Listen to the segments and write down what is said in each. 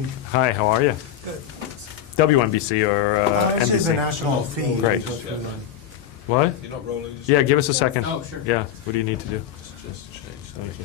WNBC. Hi, how are you? Good. WNBC or Actually, it's a NBC? national feed. Great. What? You're not rolling? Yeah, give us a second. Oh, sure. Yeah, what do you need to do? Just change Thank you.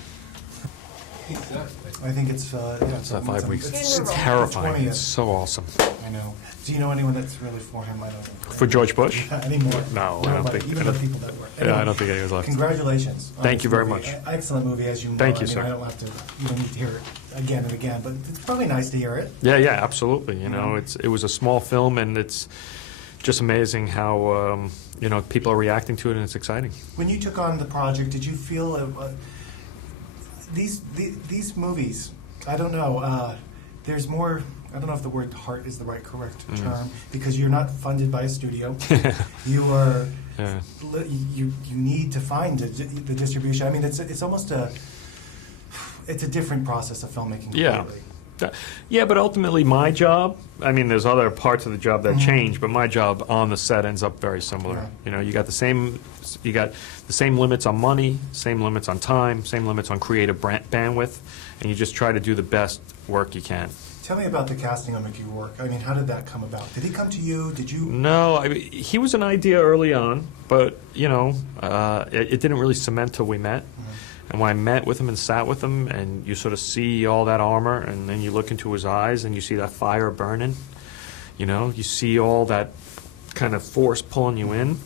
Exactly. I think it's, yeah, It's 5 weeks. It's It's the terrifying. 20th. It's so awesome. I know. Do you know anyone that's really for him? I don't know. For George Bush? Anymore. No, I don't Nobody, think- even I don't- the people that were. Yeah, I don't think anyone's left. Congratulations. on Thank this you very movie. much. Excellent movie, as you know. Thank you, I mean, sir. I don't have to, you don't need to hear it again and again, but it's probably nice to hear it. Yeah, yeah, absolutely. You know, it was a small film, and it's just amazing how you know, people are reacting to it, and it's exciting. When you took on the project, did you feel these movies? I don't know. There's more. I don't know if the word heart is the correct term, because you're not funded by a studio. You are. Yeah. You need to find the distribution. I mean, it's almost it's a different process of filmmaking. Yeah. Completely. Yeah, but ultimately my job, I mean, there's other parts of the job that change, but my job on the set ends up very similar. Yeah. You know, you got the same limits on money, same limits on time, same limits on creative bandwidth, and you just try to do the best work you can. Tell me about the casting of Mickey Rourke. I mean, how did that come about? Did he come to you? Did you? No, I mean, he was an idea early on, but, you know, it didn't really cement till we met. And when I met with him and sat with him, and you sort of see all that armor, and then you look into his eyes, and you see that fire burning, you know, you see all that kind of force pulling you in,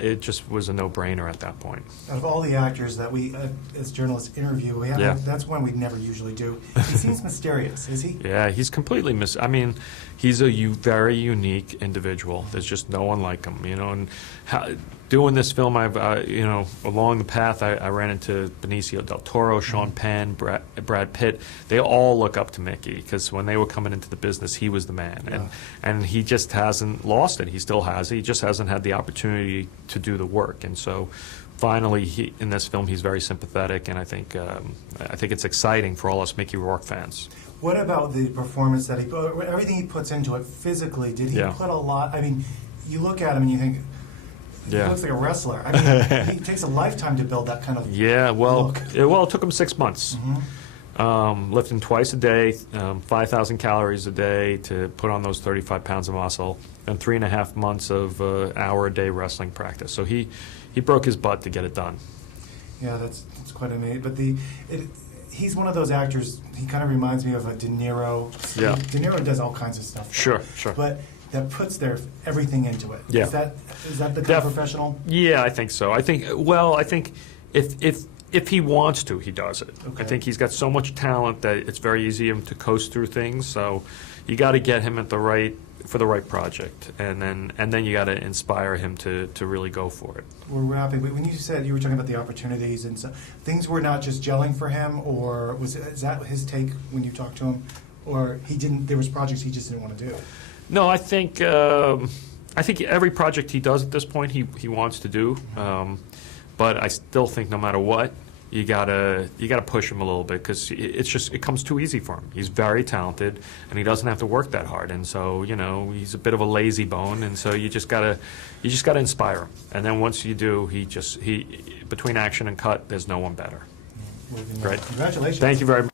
it just was a no-brainer at that point. Out of all the actors that we, as journalists, interview, that's one we'd never usually do. He seems mysterious, is he? Yeah, he's completely I mean, he's a very unique individual. There's just no one like him, you know. And doing this film, you know, along the path, I ran into Benicio Del Toro, Sean Penn, Brad Pitt. They all look up to Mickey, because when they were coming into the business, he was the man. Yeah. And he just hasn't lost it. He still has it. He just hasn't had the opportunity to do the work. And so finally, in this film, he's very sympathetic, and I think it's exciting for all us Mickey Rourke fans. What about the performance that everything he puts into it physically? Did he put a lot? I mean, you look at him and you think, he looks like a wrestler. I mean, it takes a lifetime to build that kind of look. look. It took him 6 months. Lifting twice a day, 5,000 calories a day to put on those 35 pounds of muscle, and 3.5 months of hour-a-day wrestling practice. So he broke his butt to get it done. Yeah, that's quite amazing. But he's one of those actors, he kind of reminds me of a De Niro. Yeah. De Niro does all kinds of stuff. Sure. But that puts everything into it. Yeah. Is that the kind of professional? Yeah, I think so. I think if he wants to, he does it. Okay. I think he's got so much talent that it's very easy for him to coast through things. So you got to get him for the right project, and then you got to inspire him to really go for it. We're wrapping. But when you said you were talking about the opportunities and so, things were not just gelling for him, or is that his take when you talked to him, or he didn't? There was projects he just didn't want to do. No, I think every project he does at this point he wants to do, but I still think no matter what, you gotta push him a little bit, because it comes too easy for him. He's very talented, and he doesn't have to work that hard, and so, you know, he's a bit of a lazy bone, and so you just gotta inspire him, and then once you do, he between action and cut, there's no one better. Well, Great. Congratulations. Thank you very much.